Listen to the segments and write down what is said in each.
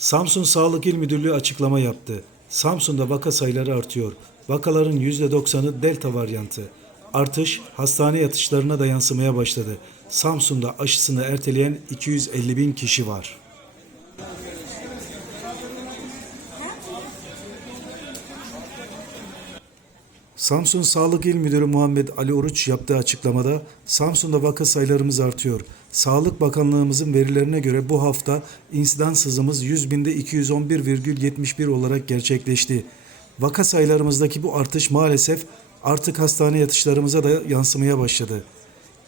Samsun Sağlık İl Müdürlüğü açıklama yaptı. Samsun'da vaka sayıları artıyor. Vakaların %90'ı delta varyantı. Artış hastane yatışlarına da yansımaya başladı. Samsun'da aşısını erteleyen 250 bin kişi var. Samsun Sağlık İl Müdürü Muhammed Ali Oruç yaptığı açıklamada Samsun'da vaka sayılarımız artıyor. Sağlık Bakanlığımızın verilerine göre bu hafta insidans hızımız 100 binde 211,71 olarak gerçekleşti. Vaka sayılarımızdaki bu artış maalesef artık hastane yatışlarımıza da yansımaya başladı.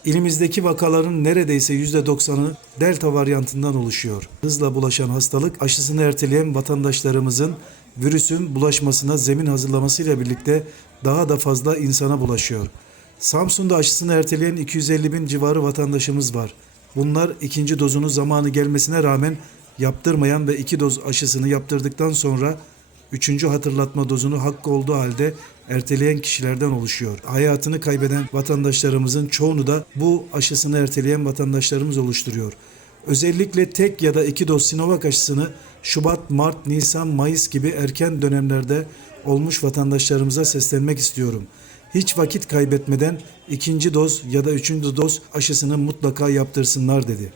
İlimizdeki vakaların neredeyse %90'ı delta varyantından oluşuyor. Hızla bulaşan hastalık aşısını erteleyen vatandaşlarımızın virüsün bulaşmasına zemin hazırlamasıyla birlikte daha da fazla insana bulaşıyor. Samsun'da aşısını erteleyen 250 bin civarı vatandaşımız var. Bunlar ikinci dozunu zamanı gelmesine rağmen yaptırmayan ve iki doz aşısını yaptırdıktan sonra Üçüncü hatırlatma dozunu hakkı olduğu halde erteleyen kişilerden oluşuyor. Hayatını kaybeden vatandaşlarımızın çoğunu da bu aşısını erteleyen vatandaşlarımız oluşturuyor. Özellikle tek ya da iki doz Sinovac aşısını Şubat, Mart, Nisan, Mayıs gibi erken dönemlerde olmuş vatandaşlarımıza seslenmek istiyorum. Hiç vakit kaybetmeden ikinci doz ya da üçüncü doz aşısını mutlaka yaptırsınlar dedi.